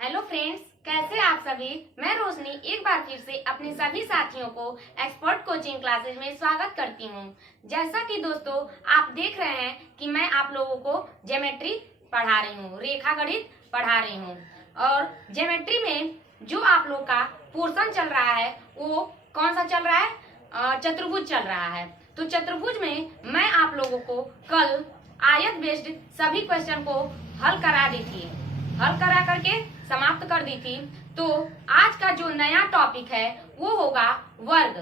Hello friends, कैसे आप सभी। मैं रोशनी एक बार फिर से अपने सभी साथियों को एक्सपर्ट कोचिंग क्लासेज में स्वागत करती हूं। जैसा कि दोस्तों आप देख रहे हैं कि मैं आप लोगों को ज्योमेट्री पढ़ा रही हूं, रेखा गणित पढ़ा रही हूं। और ज्योमेट्री में जो आप लोग का पोर्शन चल रहा है वो कौन सा चल रहा है? चतुर्भुज चल रहा है। तो चतुर्भुज में मैं आप लोगों को कल आयत बेस्ड सभी क्वेश्चन को हल करा दी थी, हल करा करके समाप्त कर दी थी। तो आज का जो नया टॉपिक है वो होगा वर्ग।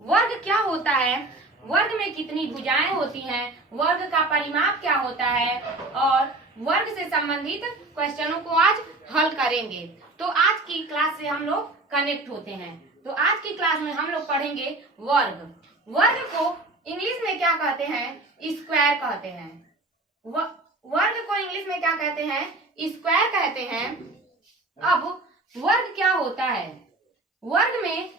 वर्ग क्या होता है, वर्ग में कितनी भुजाएं होती हैं, वर्ग का परिमाप क्या होता है, और वर्ग से संबंधित क्वेश्चनों को आज हल करेंगे। तो आज की क्लास से हम लोग कनेक्ट होते हैं। तो आज की क्लास में हम लोग पढ़ेंगे वर्ग। वर्ग को इंग्लिश में क्या कहते हैं? स्क्वायर कहते हैं। वर्ग को इंग्लिश में क्या कहते हैं? स्क्वायर कहते हैं। अब वर्ग क्या होता है? वर्ग में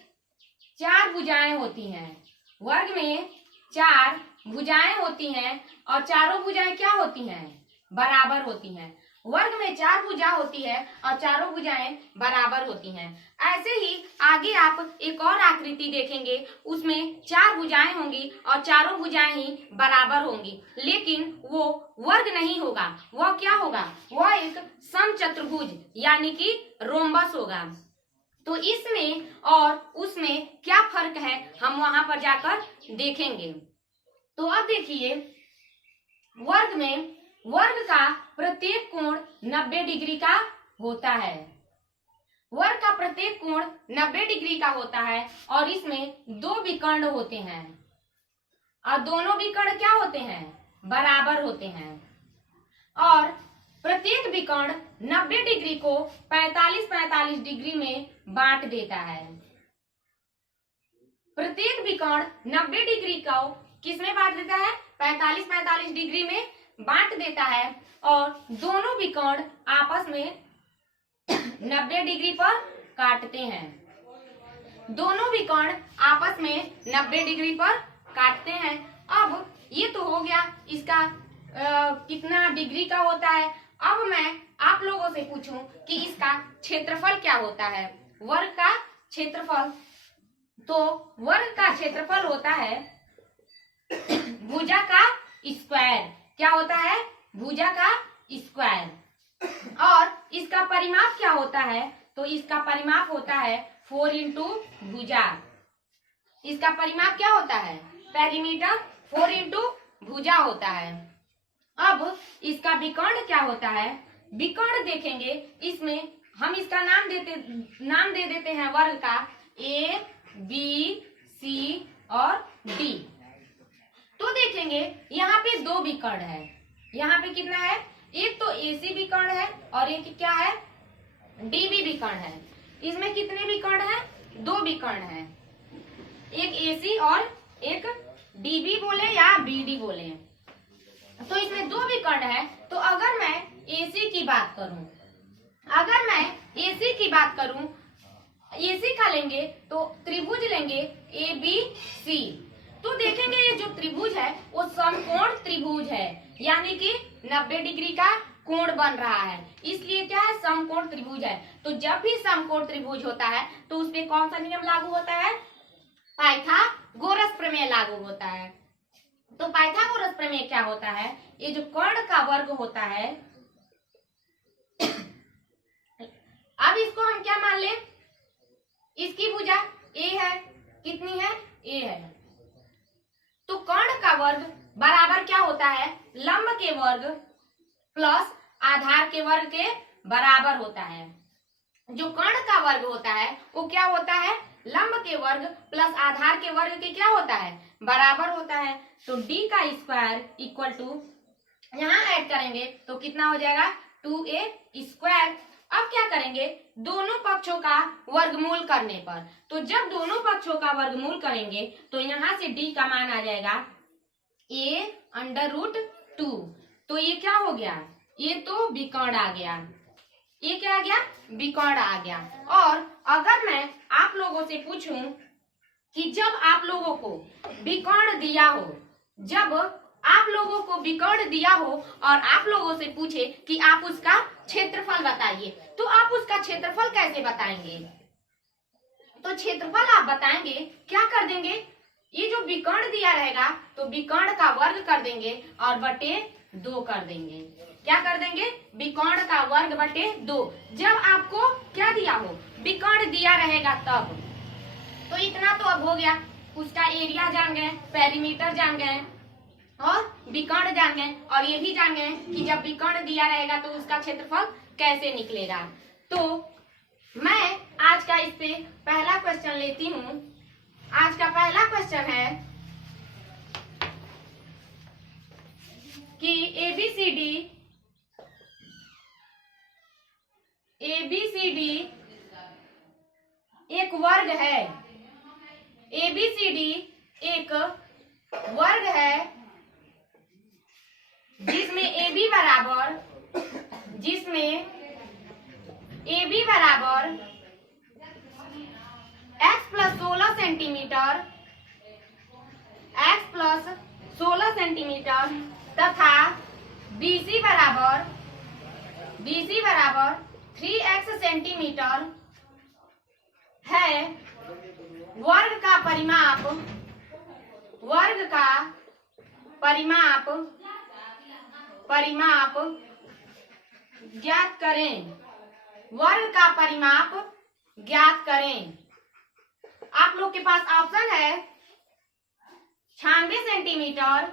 चार भुजाएं होती हैं। वर्ग में चार भुजाएं होती हैं और चारों भुजाएं क्या होती हैं? बराबर होती हैं। वर्ग में चार भुजा होती है और चारों भुजाएं बराबर होती हैं। ऐसे ही आगे आप एक और आकृति देखेंगे, उसमें चार भुजाएं होंगी और चारों भुजाएं ही बराबर होंगी, लेकिन वो वर्ग नहीं होगा। वह क्या होगा? वह एक समचतुर्भुज यानी कि रोम्बस होगा। तो इसमें और उसमें क्या फर्क है हम वहां पर जाकर देखेंगे। तो अब देखिए, वर्ग में वर्ग का प्रत्येक कोण 90 डिग्री का होता है। वर्ग का प्रत्येक कोण 90 डिग्री का होता है और इसमें दो विकर्ण होते हैं और दोनों विकर्ण क्या होते हैं? बराबर होते हैं। और प्रत्येक विकर्ण 90 डिग्री को 45-45 डिग्री में बांट देता है। प्रत्येक विकर्ण 90 डिग्री को किसमें बांट देता है? 45-45 डिग्री में बांट देता है और दोनों विकर्ण आपस में 90 डिग्री पर काटते हैं। दोनों विकर्ण आपस में 90 डिग्री पर काटते हैं। अब ये तो हो गया इसका कितना डिग्री का होता है। अब मैं आप लोगों से पूछूं कि इसका क्षेत्रफल क्या होता है? वर्ग का क्षेत्रफल। तो वर्ग का क्षेत्रफल होता है भुजा का स्क्वायर। क्या होता है? भुजा का स्क्वायर। और इसका परिमाप क्या होता है? तो इसका परिमाप होता है 4 इंटू भुजा। इसका परिमाप क्या होता है? पेरीमीटर 4 इंटू भुजा होता है। अब इसका विकर्ण क्या होता है? विकर्ण देखेंगे, इसमें हम इसका नाम दे देते हैं वर्ग का A, B, C और D। तो देखेंगे यहाँ पे दो विकर्ण है। यहाँ पे कितना है? एक तो AC विकर्ण है और एक क्या है? DB विकर्ण है। इसमें कितने विकर्ण है? दो विकर्ण है, एक AC और एक DB बोले या BD बोले। तो इसमें दो विकर्ण है। तो अगर मैं AC की बात करूं, AC का लेंगे तो त्रिभुज लेंगे ABC। तो देखेंगे ये जो त्रिभुज है वो समकोण त्रिभुज है, यानी कि 90 डिग्री का कोण बन रहा है, इसलिए क्या है? समकोण त्रिभुज है। तो जब भी समकोण त्रिभुज होता है तो उस पे कौन सा नियम लागू होता है? पाइथागोरस प्रमेय लागू होता है। तो पाइथागोरस प्रमेय क्या होता है? ये जो कर्ण का वर्ग होता है, अब इसको हम क्या मान ले? इसकी भुजा A है, कितनी है? A है। तो कर्ण का वर्ग बराबर क्या होता है? लंब के वर्ग प्लस आधार के वर्ग के बराबर होता है। जो कर्ण का वर्ग होता है वो क्या होता है? लंब के वर्ग प्लस आधार के वर्ग के क्या होता है? बराबर होता है। तो D का स्क्वायर इक्वल टू, यहाँ ऐड करेंगे तो कितना हो जाएगा? 2A square. अब क्या करेंगे? दोनों पक्षों का वर्गमूल करने पर, तो जब दोनों पक्षों का वर्गमूल करेंगे तो यहाँ से D का मान आ जाएगा A√2। तो ये क्या हो गया? ये तो विकर्ण आ गया। ये क्या आ गया? विकर्ण आ गया। और अगर मैं आप लोगों से पूछूं कि जब आप लोगों को विकर्ण दिया हो, जब आप लोगों को विकर्ण दिया हो और आप लोगों से पूछे कि आप उसका क्षेत्रफल बताइए। तो आप उसका क्षेत्रफल कैसे बताएंगे? तो क्षेत्रफल आप बताएंगे, क्या कर देंगे, ये जो विकर्ण दिया रहेगा तो विकर्ण का वर्ग कर देंगे और बटे 2 कर देंगे। क्या कर देंगे? विकर्ण का वर्ग बटे 2। जब आपको क्या दिया हो, विकर्ण दिया रहेगा तब। तो इतना तो अब हो गया, उसका एरिया जान गए, पेरीमीटर जान गए और विकर्ण जान गए, और ये भी जान गए कि जब विकर्ण दिया रहेगा तो उसका क्षेत्रफल कैसे निकलेगा। तो मैं आज का इस पे पहला क्वेश्चन लेती हूँ। आज का पहला क्वेश्चन है कि ABCD एक वर्ग है। ABCD एक वर्ग है जिसमें AB बराबर x प्लस 16 सेंटीमीटर तथा BC बराबर 3x सेंटीमीटर है। वर्ग का परिमाप ज्ञात करें। वर्ग का परिमाप ज्ञात करें। आप लोग के पास ऑप्शन है 96 सेंटीमीटर,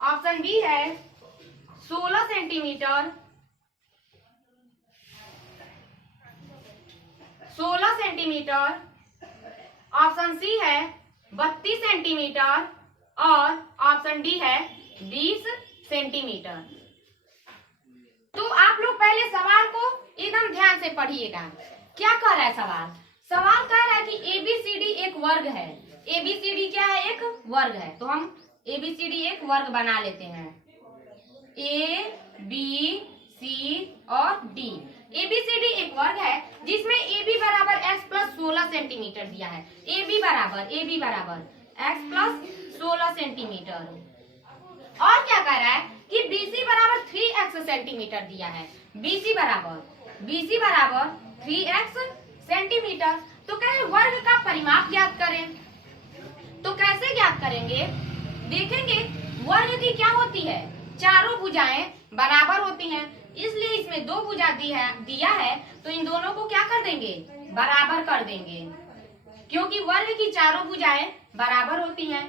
ऑप्शन बी है 16 सेंटीमीटर, 16 सेंटीमीटर, ऑप्शन सी है 32 सेंटीमीटर और ऑप्शन डी है 20 सेंटीमीटर। तो आप लोग पहले सवाल को एकदम ध्यान से पढ़िएगा। क्या कह रहा है सवाल? सवाल कह रहा है कि ABCD एक वर्ग है। ABCD क्या है? एक वर्ग है। तो हम ABCD एक वर्ग बना लेते हैं, A B C और D। ABCD एक वर्ग है जिसमें AB बराबर x प्लस 16 सेंटीमीटर दिया है। AB बराबर x प्लस 16 सेंटीमीटर। और क्या कह रहा है कि BC बराबर 3x सेंटीमीटर दिया है। BC बराबर 3x सेंटीमीटर। तो कह रहे वर्ग का परिमाप ज्ञात करें। तो कैसे ज्ञात करेंगे? देखेंगे वर्ग की क्या होती है, चारों भुजाएं बराबर होती हैं, इसलिए इसमें 2 भुजा दिया है तो इन दोनों को क्या कर देंगे, बराबर कर देंगे, क्योंकि वर्ग की चारों भुजाएं बराबर होती हैं।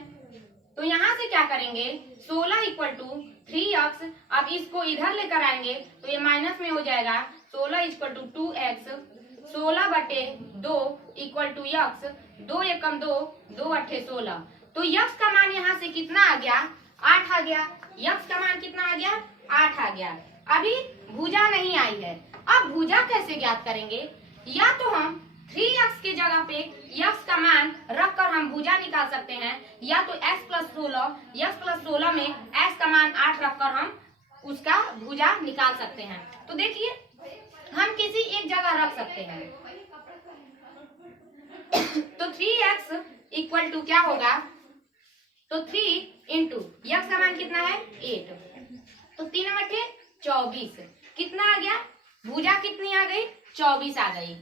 तो यहाँ से क्या करेंगे, 16 इक्वल टू 3x। अब इसको इधर लेकर आएंगे तो ये माइनस में हो जाएगा। 16 इक्वल टू 2x, 16 बटे 2 इक्वल टू x, 2 एकम 2, 2 अट्ठे 16। तो x का मान यहाँ से कितना आ गया, 8 आ गया। x का मान कितना आ गया, 8 आ गया। अभी भुजा नहीं आई है। अब भुजा कैसे ज्ञात करेंगे? या तो हम 3x के जगह पे x का मान रखकर हम भुजा निकाल सकते हैं, या तो x प्लस 16 में x का मान 8 रखकर हम उसका भुजा निकाल सकते हैं। तो देखिए हम किसी एक जगह रख सकते हैं। तो 3x इक्वल टू क्या होगा, तो 3 इंटू x का मान कितना है 8, तो 3 बटे 24 कितना आ गया, भुजा कितनी आ गई, 24 आ गई।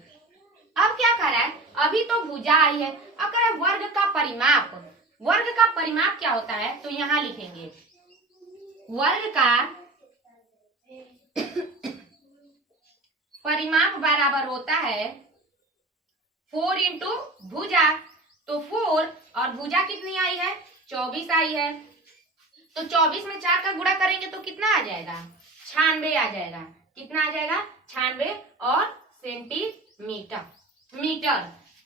अब क्या कर रहा है, अभी तो भुजा आई है, अब कर रहा है वर्ग का परिमाप। वर्ग का परिमाप क्या होता है, तो यहाँ लिखेंगे वर्ग का परिमाप बराबर होता है 4 इंटू भुजा। तो 4 और भुजा कितनी आई है, 24 आई है। तो 24 में 4 का गुणा करेंगे तो कितना आ जाएगा, 96 आ जाएगा। कितना आ जाएगा, 96 और सेंटीमीटर।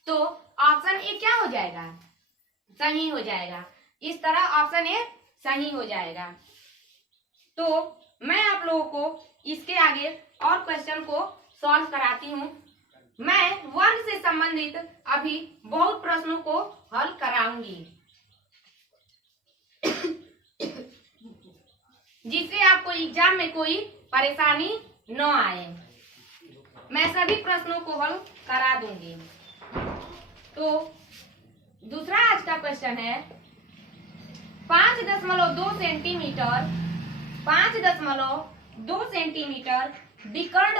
तो ऑप्शन ए क्या हो जाएगा, सही हो जाएगा। इस तरह ऑप्शन ए सही हो जाएगा। तो मैं आप लोगों को इसके आगे और क्वेश्चन को सॉल्व कराती हूँ। मैं वर्ग से संबंधित अभी बहुत प्रश्नों को हल कराऊंगी, जिससे आपको एग्जाम में कोई परेशानी न आए। मैं सभी प्रश्नों को हल करा दूंगी। तो दूसरा आज का क्वेश्चन है 5.2 सेंटीमीटर 2 सेंटीमीटर विकर्ण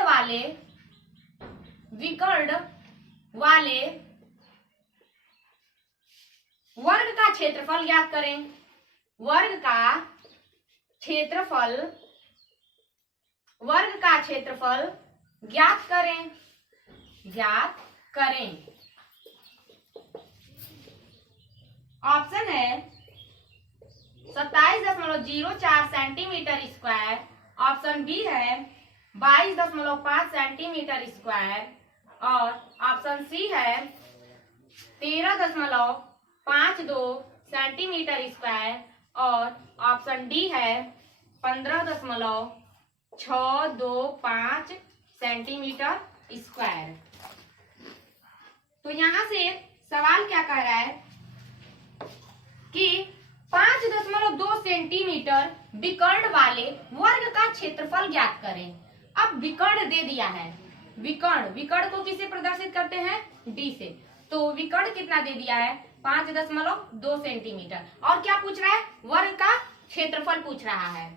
वाले वर्ग का क्षेत्रफल ज्ञात करें। वर्ग का क्षेत्रफल ज्ञात करें। ऑप्शन है 27.04 सेंटीमीटर स्क्वायर, ऑप्शन बी है 22.5 सेंटीमीटर स्क्वायर और ऑप्शन सी है 13.52 सेंटीमीटर स्क्वायर और ऑप्शन डी है 15.625 सेंटीमीटर स्क्वायर। तो यहाँ से सवाल क्या कह रहा है कि 5.2 सेंटीमीटर विकर्ण वाले वर्ग का क्षेत्रफल ज्ञात करें। अब विकर्ण दे दिया है, विकर्ण को किसे प्रदर्शित करते हैं, डी से। तो विकर्ण कितना दे दिया है, 5.2 सेंटीमीटर। और क्या पूछ रहा है, वर्ग का क्षेत्रफल पूछ रहा है।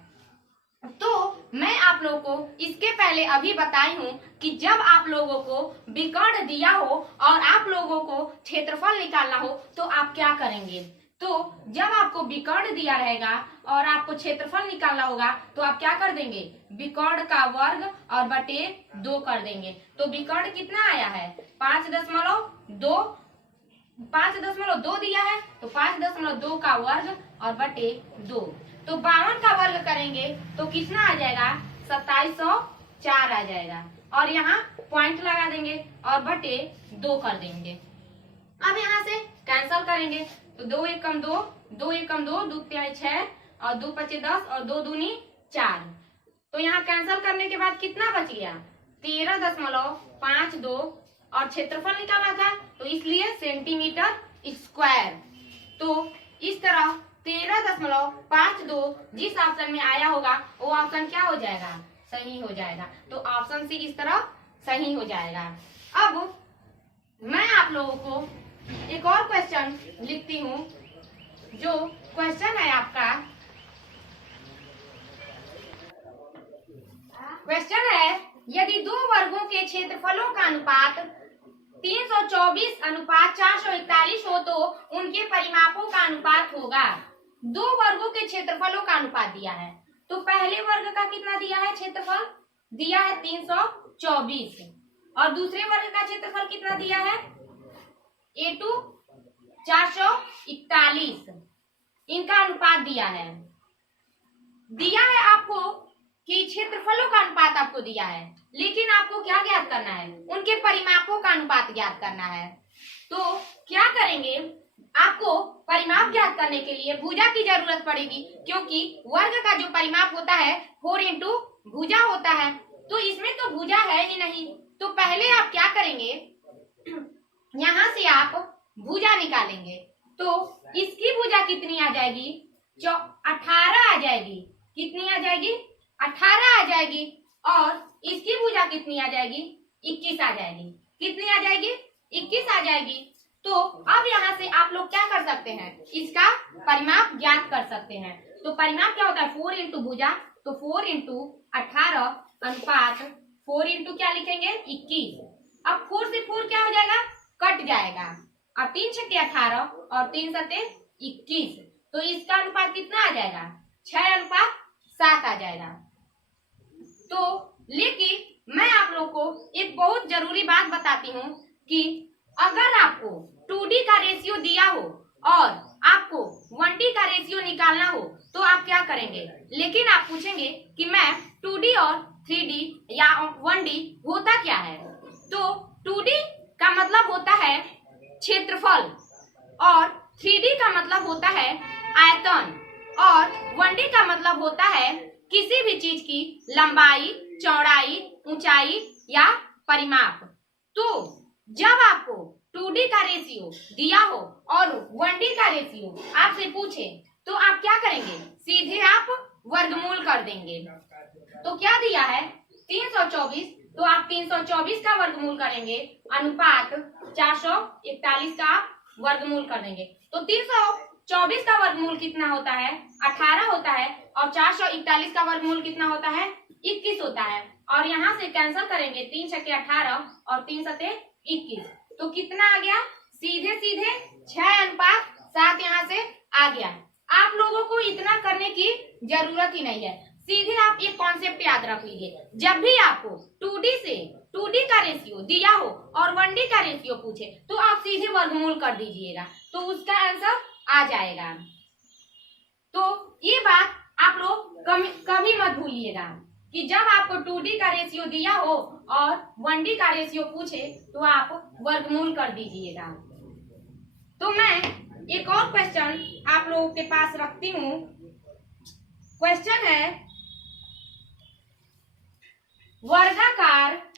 तो मैं आप लोगों को इसके पहले अभी बताई हूँ कि जब आप लोगों को विकर्ण दिया हो और आप लोगों को क्षेत्रफल निकालना हो तो आप क्या करेंगे। तो जब आपको विकर्ण दिया रहेगा और आपको क्षेत्रफल निकालना होगा तो आप क्या कर देंगे, विकर्ण का वर्ग और बटे 2 कर देंगे। तो विकर्ण कितना आया है, 5.2 दिया है, तो 5.2 का वर्ग और बटे 2। तो 52 का वर्ग करेंगे तो कितना आ जाएगा, 2704 आ जाएगा। और यहाँ पॉइंट लगा देंगे और बटे 2 कर देंगे। अब यहाँ से कैंसल करेंगे तो 2 एकम 2, 2 एकम 2, 2 तिहाई 6 और 2 पचे 10 और 2 दूनी 4। तो यहाँ कैंसल करने के बाद कितना बच गया, 13.52 और क्षेत्रफल निकालना था तो इसलिए सेंटीमीटर स्क्वायर। तो इस तरह 13.52 जिस ऑप्शन में आया होगा वो ऑप्शन क्या हो जाएगा, सही हो जाएगा। तो ऑप्शन सी इस तरह सही हो जाएगा। अब मैं आप लोगों को एक और क्वेश्चन लिखती हूँ। जो क्वेश्चन है आपका, क्वेश्चन है यदि 2 वर्गों के क्षेत्रफलों का अनुपात 324:441 हो तो उनके परिमापों का अनुपात होगा। 2 वर्गों के क्षेत्रफलों का अनुपात दिया है, तो पहले वर्ग का कितना दिया है, क्षेत्रफल दिया है 324 और दूसरे वर्ग का क्षेत्रफल कितना दिया है, A2 441। इनका अनुपात दिया है आपको कि क्षेत्रफलों का अनुपात आपको दिया है, लेकिन आपको क्या ज्ञात करना है, उनके परिमापों का अनुपात ज्ञात करना है। तो क्या करेंगे, आपको परिमाप ज्ञात करने के लिए भुजा की जरूरत पड़ेगी, क्योंकि वर्ग का जो परिमाप होता है 4 इंटू भुजा होता है। तो इसमें तो भुजा है ही नहीं, तो पहले आप क्या करेंगे, यहाँ से आप भुजा निकालेंगे। तो इसकी भुजा कितनी आ जाएगी, 18 आ जाएगी। कितनी आ जाएगी, 18 आ जाएगी। और इसकी भुजा कितनी आ जाएगी, 21 आ जाएगी। कितनी आ जाएगी, 21 आ जाएगी। तो अब यहाँ से आप लोग क्या कर सकते हैं, इसका परिमाप ज्ञात कर सकते हैं। तो परिमाप क्या होता है, 4 इंटू भुजा, तो 4 इंटू 18 अनुपात 4 इंटू क्या लिखेंगे, 21। अब 4 से 4 क्या हो जाएगा, कट जाएगा। अब 3 छक्के 18 और 3 सत्ते 21, तो इसका अनुपात कितना आ जाएगा, 6:7 आ जाएगा। तो लेकिन मैं आप लोग को एक बहुत जरूरी बात बताती हूँ कि अगर आपको 2D का रेशियो दिया हो और आपको 1D का रेशियो निकालना हो तो आप क्या करेंगे, लेकिन आप पूछेंगे कि मैं 2D और 3D या 1D होता क्या है। तो 2D का मतलब होता है क्षेत्रफल और 3D का मतलब होता है आयतन और 1D का मतलब होता है किसी भी चीज की लंबाई, चौड़ाई, ऊंचाई या परिमाप। तो जब आपको 2D का रेशियो दिया हो और 1D का रेशियो आपसे पूछे तो आप क्या करेंगे, सीधे आप वर्गमूल कर देंगे। तो क्या दिया है 324, तो आप 324 का वर्गमूल करेंगे, अनुपात 441 का आप वर्गमूल कर देंगे। तो 324 का वर्गमूल कितना होता है, 18 होता है और 441 का वर्गमूल कितना होता है, 21 होता है और यहाँ से कैंसिल करेंगे 3 छक्के 18 और 3 सते 21, तो कितना आ गया? सीधे सीधे 6:7 यहाँ से आ गया। आप लोगों को इतना करने की जरूरत ही नहीं है, सीधे आप एक कॉन्सेप्ट याद रख लीजिए, जब भी आपको 2D से 2D का रेशियो दिया हो और 1D का रेशियो पूछे तो आप सीधे वर्गमूल कर दीजिएगा, तो उसका आंसर आ जाएगा। तो ये बात आप लोग कभी मत भूलिएगा कि जब आपको 2D का रेशियो दिया हो और 1D का रेशियो पूछे तो आप वर्गमूल कर दीजिएगा। तो मैं एक और क्वेश्चन आप लोगों के पास रखती हूँ। क्वेश्चन है, वर्गाकार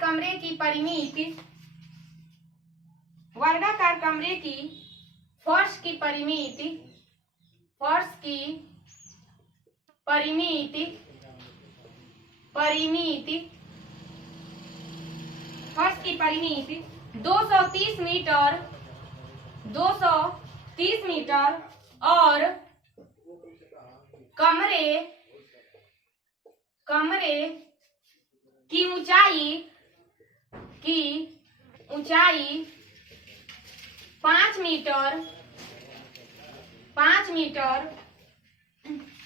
कमरे की परिमित, वर्गाकार कमरे की फर्श की परिमित फर्श की परिमित 230 मीटर और कमरे की ऊंचाई 5 मीटर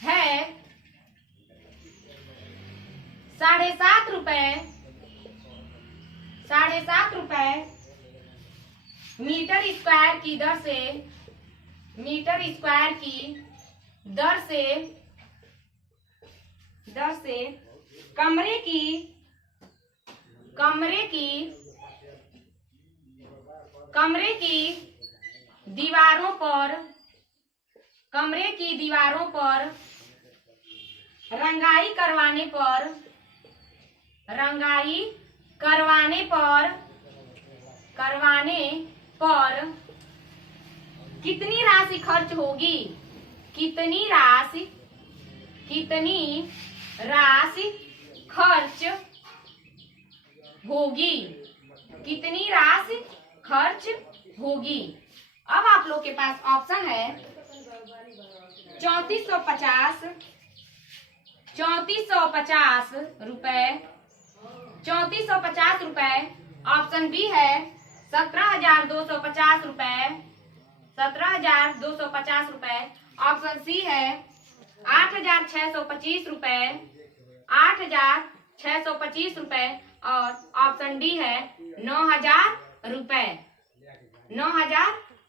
है। 7.5 रुपए मीटर स्क्वायर की दर से कमरे की दीवारों पर रंगाई करवाने पर कितनी राशि खर्च होगी? कितनी राशि खर्च होगी? अब आप लोग के पास ऑप्शन है 3450 रुपए, ऑप्शन बी है 17,250 रुपए, ऑप्शन सी है 8,625 रुपए, रुपए और ऑप्शन डी है 9,000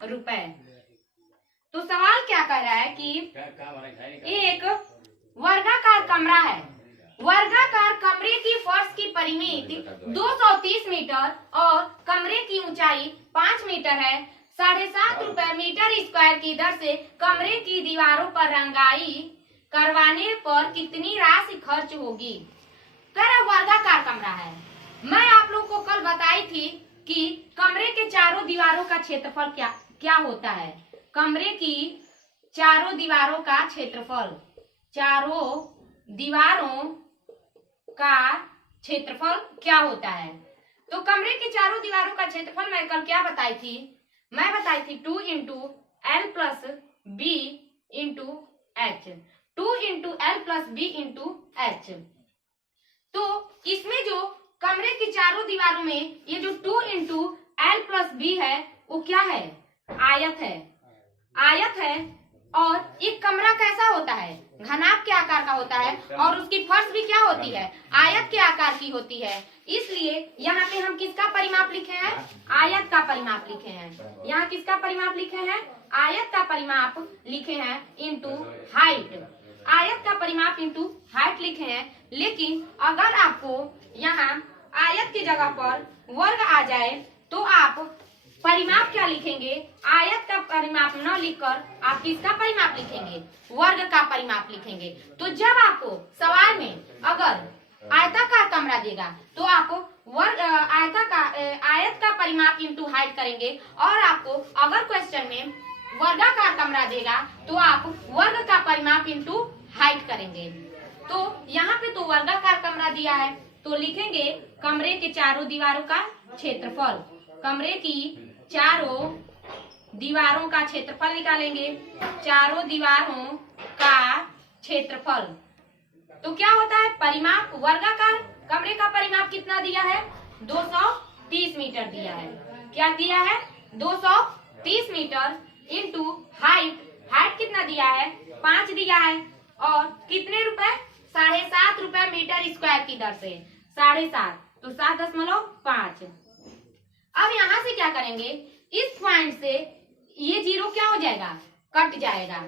रुपए। तो सवाल क्या कर रहा है कि एक वर्गाकार कमरा है, वर्गाकार कमरे की फर्श की परिमित 230 मीटर और कमरे की ऊंचाई 5 मीटर है। 7.5 रुपए मीटर स्क्वायर की दर से कमरे की दीवारों पर रंगाई करवाने पर कितनी राशि खर्च होगी? कह वर्गाकार कमरा है। मैं आप लोग को कल बताई थी कि कमरे के चारों दीवारों का क्षेत्रफल क्या होता है। कमरे की चारों दीवारों का क्षेत्रफल क्या होता है? तो कमरे की चारों दीवारों का क्षेत्रफल मैं कल क्या बताई थी? मैं बताई थी 2 × L + B × H, 2 × L + B × H। तो इसमें जो कमरे की चारों दीवारों में ये जो 2 × L + B है वो क्या है? आयत है। और एक कमरा कैसा होता है? घनाभ के आकार का होता है और उसकी फर्श भी क्या होती है? आयत के आकार की होती है। इसलिए यहाँ पे हम किसका परिमाप लिखे हैं? आयत का परिमाप लिखे हैं। यहाँ किसका परिमाप लिखे हैं? आयत का परिमाप लिखे हैं इंटू हाइट। आयत का परिमाप इंटू हाइट लिखे हैं। लेकिन अगर आपको यहाँ आयत की जगह पर वर्ग आ जाए तो आप परिमाप क्या लिखेंगे? आयत का परिमाप न लिखकर आप किसका परिमाप लिखेंगे? वर्ग का परिमाप लिखेंगे। तो जब आपको सवाल में अगर आयताकार कमरा देगा तो आप वर्ग आयत का परिमाप इंटू हाइट करेंगे, और आपको अगर क्वेश्चन में वर्गाकार कमरा देगा तो आप वर्ग का परिमाप इंटू हाइट करेंगे। तो यहाँ पे तो वर्गाकार कमरा दिया है तो लिखेंगे कमरे के चारों दीवारों का क्षेत्रफल, कमरे की चारों दीवारों का क्षेत्रफल निकालेंगे, चारों दीवारों का क्षेत्रफल। तो क्या होता है परिमाप वर्गाकार, कमरे का परिमाप कितना दिया है 230 मीटर दिया है। क्या दिया है 230 मीटर इंटू हाइट, हाइट कितना दिया है 5 दिया है, और कितने रुपए 7.5 रुपए मीटर स्क्वायर की दर से 7.5, तो 7.5। अब यहाँ से क्या करेंगे, इस पॉइंट से ये जीरो क्या हो जाएगा कट जाएगा,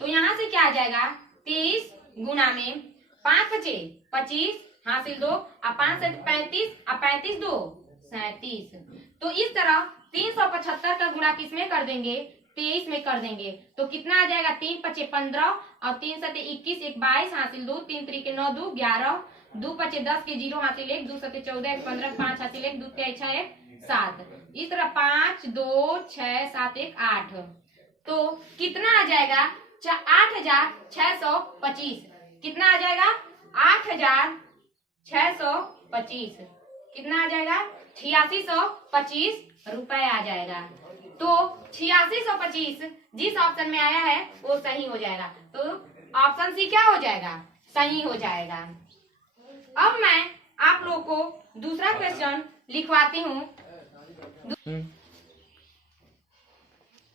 तो यहाँ से क्या आ जाएगा 23 गुना में 5 बचे 25 हासिल 2, अब 5 से 35, अब 35 2 37। तो इस तरह 375 का गुणा किसमें कर देंगे 23 में कर देंगे, तो कितना आ जाएगा 3 पचे 15 और 3 सते 21, 1 22 हासिल 2, 3 3 के 9 2 11, 2 पचे 10 के 0 हासिल 1, 2 सते 14 1 15, 5 हासिल 1, 2 3 6 1 7। इस तरह 5 2 6 7 1 8, तो कितना आ जाएगा 8625, कितना आ जाएगा 8625, कितना आ जाएगा 8625 रुपए आ जाएगा। तो 8625 जिस ऑप्शन में आया है वो सही हो जाएगा, तो ऑप्शन सी क्या हो जाएगा सही हो जाएगा। अब मैं आप लोगों को दूसरा क्वेश्चन लिखवाती हूँ।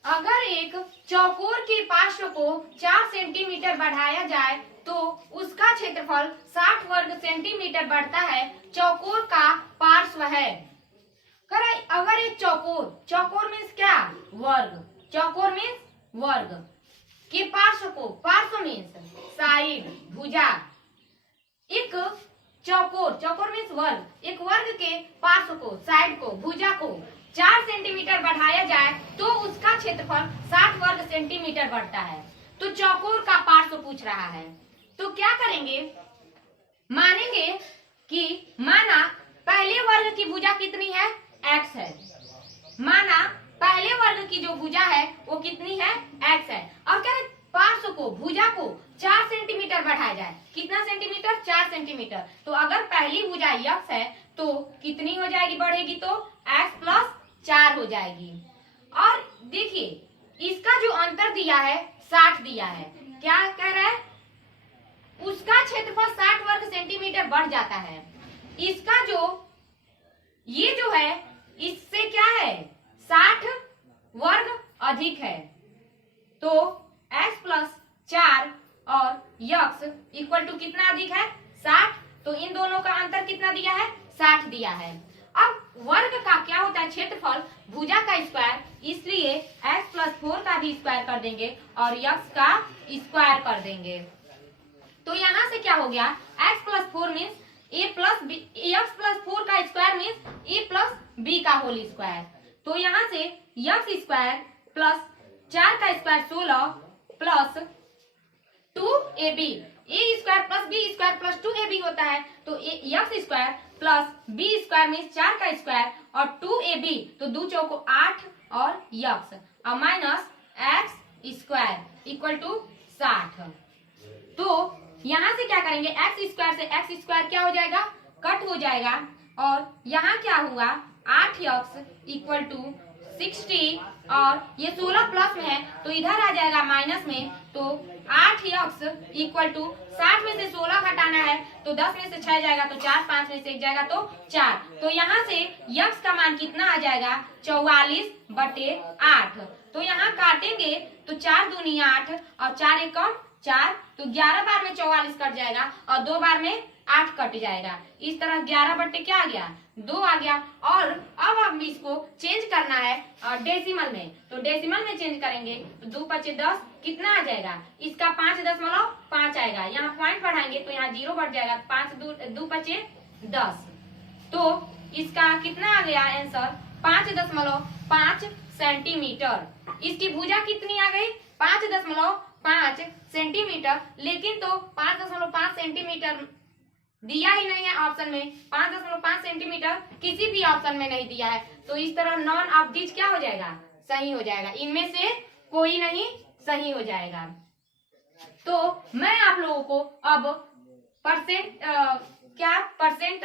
अगर एक चौकोर के पार्श्व को 4 सेंटीमीटर बढ़ाया जाए तो उसका क्षेत्रफल 60 वर्ग सेंटीमीटर बढ़ता है, चौकोर का पार्श्व है। अगर एक चौकोर, चौकोर मीन्स क्या वर्ग, चौकोर मीन्स वर्ग के पार्श्व को, पार्श्व मीन्स साइड भुजा, एक चौकोर, चौकोर मीन्स वर्ग, एक वर्ग के पार्श्व को साइड को भुजा को 4 सेंटीमीटर बढ़ाया जाए तो उसका क्षेत्रफल 60 वर्ग सेंटीमीटर बढ़ता है। तो चौकोर का पार्श्व पूछ रहा है, तो क्या करेंगे, मानेंगे कि माना पहले वर्ग की भुजा कितनी है x है, माना पहले वर्ग की जो भुजा है वो कितनी है x है, और कह रहे पार्श्व को भुजा को 4 सेंटीमीटर बढ़ाया जाए, कितना सेंटीमीटर 4 सेंटीमीटर, तो अगर पहली भुजा x है तो कितनी हो जाएगी बढ़ेगी, तो x प्लस 4 हो जाएगी। और देखिए इसका जो अंतर दिया है 60 दिया है, क्या कह रहा है उसका क्षेत्रफल 60 वर्ग सेंटीमीटर बढ़ जाता है, इसका जो ये जो है इससे क्या है 60 वर्ग अधिक है, तो x प्लस 4 और x इक्वल टू कितना अधिक है 60, तो इन दोनों का अंतर कितना दिया है 60 दिया है। अब वर्ग का क्या होता है क्षेत्रफल भुजा का स्क्वायर, इसलिए x प्लस 4 का भी स्क्वायर कर देंगे और x का स्क्वायर कर देंगे। तो यहाँ से क्या हो गया x plus 4 means a plus B, x plus 4 का square means a plus b का होल स्क्वायर, तो यहाँ से x स्क्वायर प्लस 4 का square 16 plus 2ab, a square plus b square plus 2ab होता है, तो x square plus b square means 4 का स्क्वायर और 2ab, तो 2 चौको 8 और x और minus x square equal to 60। तो यहाँ से क्या करेंगे x स्क्वायर से x स्क्वायर क्या हो जाएगा कट हो जाएगा, और यहाँ क्या हुआ 8x इक्वल टू 60, और ये 16 प्लस में है तो इधर आ जाएगा माइनस में, तो 8x इक्वल टू 60 में से 16 घटाना है तो 10 में से 6 जाएगा तो 4, 5 में से 1 जाएगा तो 4, तो यहाँ से x का मान कितना आ जाएगा 44/8। तो यहाँ काटेंगे तो 4 दूनी 8 और 4 एक कम 4, तो 11 बार में 44 कट जाएगा और 2 बार में 8 कट जाएगा, इस तरह 11 बट्टे क्या आ गया 2 आ गया। और अब हम इसको चेंज करना है डेसिमल में, तो डेसिमल में चेंज करेंगे तो 2 पचे 10 कितना आ जाएगा, इसका 5.5 आएगा, यहाँ पॉइंट बढ़ाएंगे तो यहाँ 0 बढ़ जाएगा, 5 2 पचे 10, तो इसका कितना आ गया आंसर 5.5 सेंटीमीटर। इसकी भुजा कितनी आ गई 5.5 सेंटीमीटर, लेकिन तो 5.5 सेंटीमीटर दिया ही नहीं है ऑप्शन में, 5.5 सेंटीमीटर किसी भी ऑप्शन में नहीं दिया है, तो इस तरह नॉन ऑफ दिस क्या हो जाएगा सही हो जाएगा, इनमें से कोई नहीं सही हो जाएगा। तो मैं आप लोगों को अब परसेंट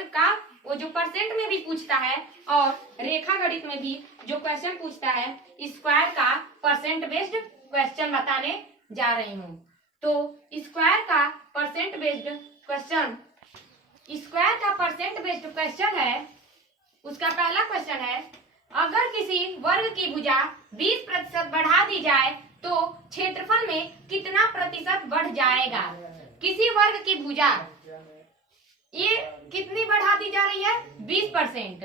का वो जो परसेंट में भी पूछता है और रेखा गणित में भी जो क्वेश्चन पूछता है, स्क्वायर का परसेंट बेस्ड क्वेश्चन बताने जा रही हूँ। तो स्क्वायर का परसेंट बेस्ड क्वेश्चन, स्क्वायर का परसेंट बेस्ड क्वेश्चन है, उसका पहला क्वेश्चन है, अगर किसी वर्ग की भुजा 20% बढ़ा दी जाए तो क्षेत्रफल में कितना प्रतिशत बढ़ जाएगा। किसी वर्ग की भुजा ये कितनी बढ़ा दी जा रही है, 20%।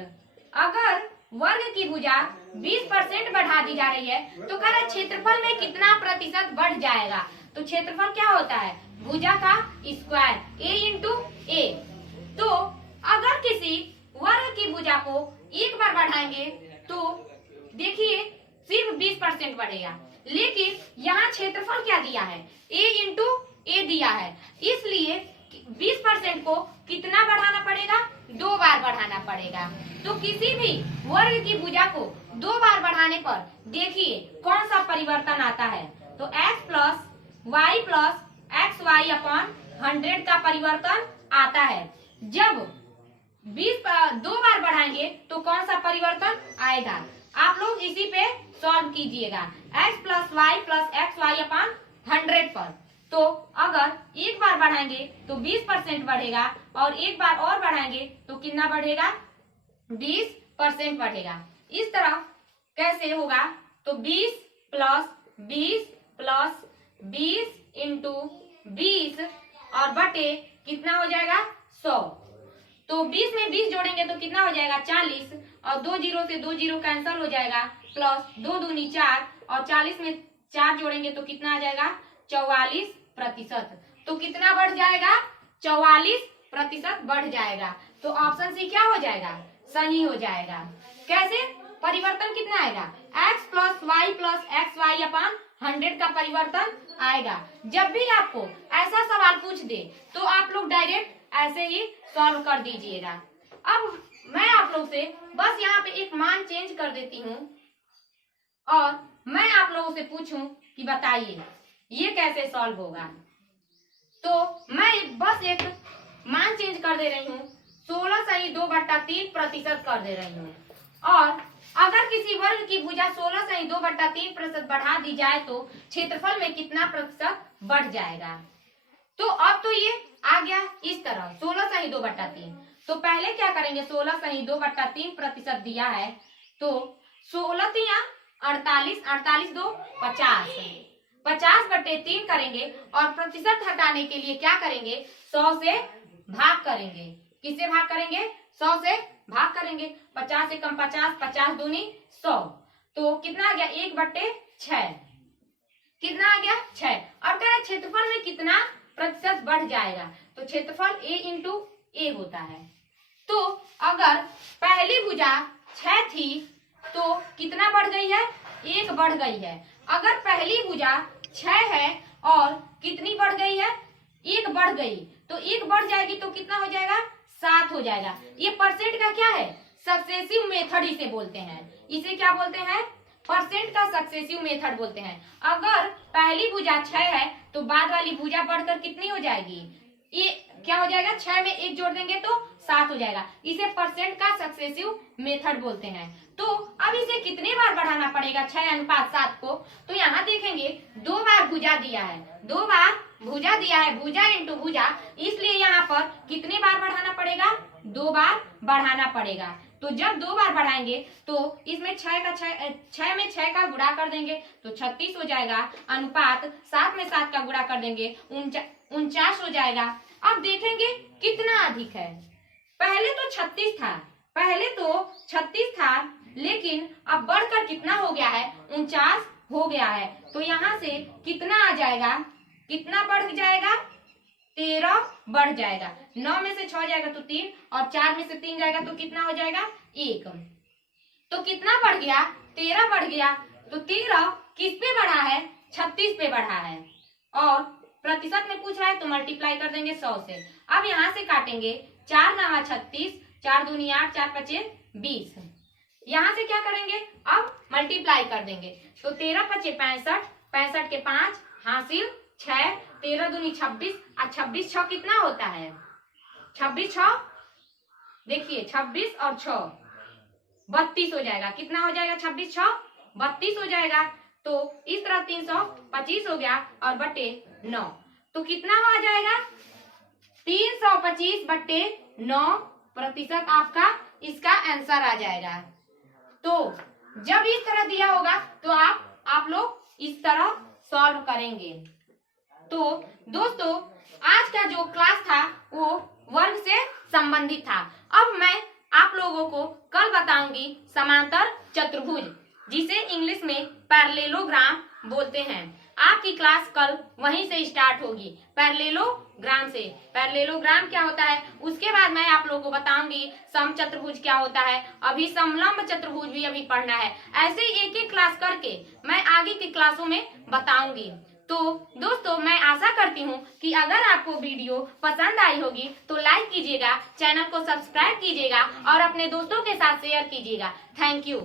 अगर वर्ग की भुजा 20% बढ़ा दी जा रही है तो कह रहा क्षेत्रफल में कितना प्रतिशत बढ़ जाएगा। तो क्षेत्रफल क्या होता है, भुजा का स्क्वायर, a इंटू ए। तो अगर किसी वर्ग की भुजा को एक बार बढ़ाएंगे तो देखिए सिर्फ 20% बढ़ेगा, लेकिन यहाँ क्षेत्रफल क्या दिया है, a इंटू ए दिया है, इसलिए 20% को कितना बढ़ाना पड़ेगा, 2 बार बढ़ाना पड़ेगा। तो किसी भी वर्ग की भुजा को 2 बार बढ़ाने पर देखिए कौन सा परिवर्तन आता है। तो x plus Y plus X Y upon 100 का परिवर्तन आता है। जब 2 बार बढ़ाएंगे तो कौन सा परिवर्तन आएगा, आप लोग इसी पे सॉल्व कीजिएगा। x plus Y plus X Y upon 100 पर, तो अगर एक बार बढ़ाएंगे तो 20% बढ़ेगा और एक बार और बढ़ाएंगे तो कितना बढ़ेगा, 20% बढ़ेगा। इस तरह कैसे होगा, तो 20 प्लस 20 प्लस 20 इंटू 20 और बटे कितना हो जाएगा, 100। तो 20 में 20 जोड़ेंगे तो कितना हो जाएगा, 40, और 2 जीरो से 2 जीरो कैंसिल हो जाएगा, प्लस 2 दूनी 4 और 40 में 4 जोड़ेंगे तो कितना आ जाएगा, 44%। तो कितना बढ़ जाएगा, 44% बढ़ जाएगा। तो ऑप्शन सी क्या हो जाएगा, सही हो जाएगा। कैसे परिवर्तन कितना आएगा, x plus Y plus X Y upon 100 का परिवर्तन आएगा। जब भी आपको ऐसा सवाल पूछ दे तो आप लोग डायरेक्ट ऐसे ही सॉल्व कर दीजिएगा। अब मैं आप लोग से बस यहाँ पे एक मान चेंज कर देती हूँ और मैं आप लोगों से पूछूं कि बताइए ये कैसे सॉल्व होगा। तो मैं बस एक मान चेंज कर दे रही हूँ, 16/2/3% कर दे रही हूँ। और अगर किसी वर्ग की भुजा 16/2/3% बढ़ा दी जाए तो क्षेत्रफल में कितना प्रतिशत बढ़ जाएगा। तो अब तो ये आ गया इस तरह 16/2/3। तो पहले क्या करेंगे, 16/2/3% दिया है तो 16 या 48, 48 2 50, 50/3 करेंगे और प्रतिशत हटाने के लिए क्या करेंगे, 100 से भाग करेंगे। किससे भाग करेंगे, 100 से भाग करेंगे। 50 से कम 50, 50 दूनी 100, तो कितना आ गया, 1/6। कितना आ गया, 6। और कह रहा है क्षेत्रफल में कितना प्रतिशत बढ़ जाएगा, तो क्षेत्रफल a इंटू ए होता है। तो अगर पहली भुजा 6 थी तो कितना बढ़ गई है, 1 बढ़ गई है। अगर पहली भुजा 6 है और कितनी बढ़ गई है, 1 बढ़ गई, तो 1 बढ़ जाएगी तो कितना हो जाएगा, 7 हो जाएगा। ये परसेंट का क्या है, सक्सेसिव मेथड इसे बोलते हैं। इसे क्या बोलते हैं, परसेंट का सक्सेसिव मेथड बोलते हैं। अगर पहली भुजा 6 है तो बाद वाली भुजा बढ़कर कितनी हो जाएगी, ये क्या हो जाएगा, 6 में 1 जोड़ देंगे तो 7 हो जाएगा। इसे परसेंट का सक्सेसिव मेथड बोलते हैं। तो अब इसे कितने बार बढ़ाना पड़ेगा 6:7 को, तो यहाँ देखेंगे 2 बार भुजा दिया है, 2 बार भुजा दिया है, भुजा इंटू भुजा, इसलिए यहाँ पर कितने बार बढ़ाना पड़ेगा, 2 बार बढ़ाना पड़ेगा। तो जब 2 बार बढ़ाएंगे तो इसमें 6 में 6 का गुणा कर देंगे तो 36 हो जाएगा, अनुपात 7 में 7 का गुणा कर देंगे 49 हो जाएगा। अब देखेंगे कितना अधिक है, पहले तो 36 था, पहले तो 36 था, लेकिन अब बढ़कर कितना हो गया है, 49 हो गया है। तो यहाँ से कितना आ जाएगा, कितना बढ़ जाएगा, 13 बढ़ जाएगा। 9 में से 6 जाएगा तो 3 और 4 में से 3 जाएगा तो कितना हो जाएगा, 1। तो कितना बढ़ गया, 13 बढ़ गया। तो 13 किस पे बढ़ा है, 36 पे बढ़ा है और प्रतिशत में पूछ रहा है तो मल्टीप्लाई कर देंगे 100 से। अब यहाँ से काटेंगे, 4 9 36, 4 दूनी 8, 4 5 20। यहाँ से क्या करेंगे, अब मल्टीप्लाई कर देंगे तो 13 5 65, 65 के 5 हासिल 6, 13 दूनी 26 और 26 6 कितना होता है, 26 6 देखिए 26 और 6 32 हो जाएगा। कितना हो जाएगा? 26 6 32 हो जाएगा। तो इस तरह 325 हो गया और बटे 9, तो कितना हो जाएगा? 325 बटे 9% आपका इसका आंसर आ जाएगा। तो जब इस तरह दिया होगा तो आप लोग इस तरह सॉल्व करेंगे। तो दोस्तों आज का जो क्लास था वो वर्ग से संबंधित था। अब मैं आप लोगों को कल बताऊंगी समांतर चतुर्भुज, जिसे इंग्लिश में पैरेललोग्राम बोलते हैं। आपकी क्लास कल वहीं से स्टार्ट होगी, पैरेललोग्राम से। पैरेललोग्राम क्या होता है उसके बाद मैं आप लोगों को बताऊंगी समचतुर्भुज क्या होता है। अभी समलंब चतुर्भुज भी अभी पढ़ना है। ऐसे एक एक क्लास करके मैं आगे की क्लासों में बताऊंगी। तो दोस्तों मैं आशा करती हूँ कि अगर आपको वीडियो पसंद आई होगी तो लाइक कीजिएगा, चैनल को सब्सक्राइब कीजिएगा और अपने दोस्तों के साथ शेयर कीजिएगा। Thank you.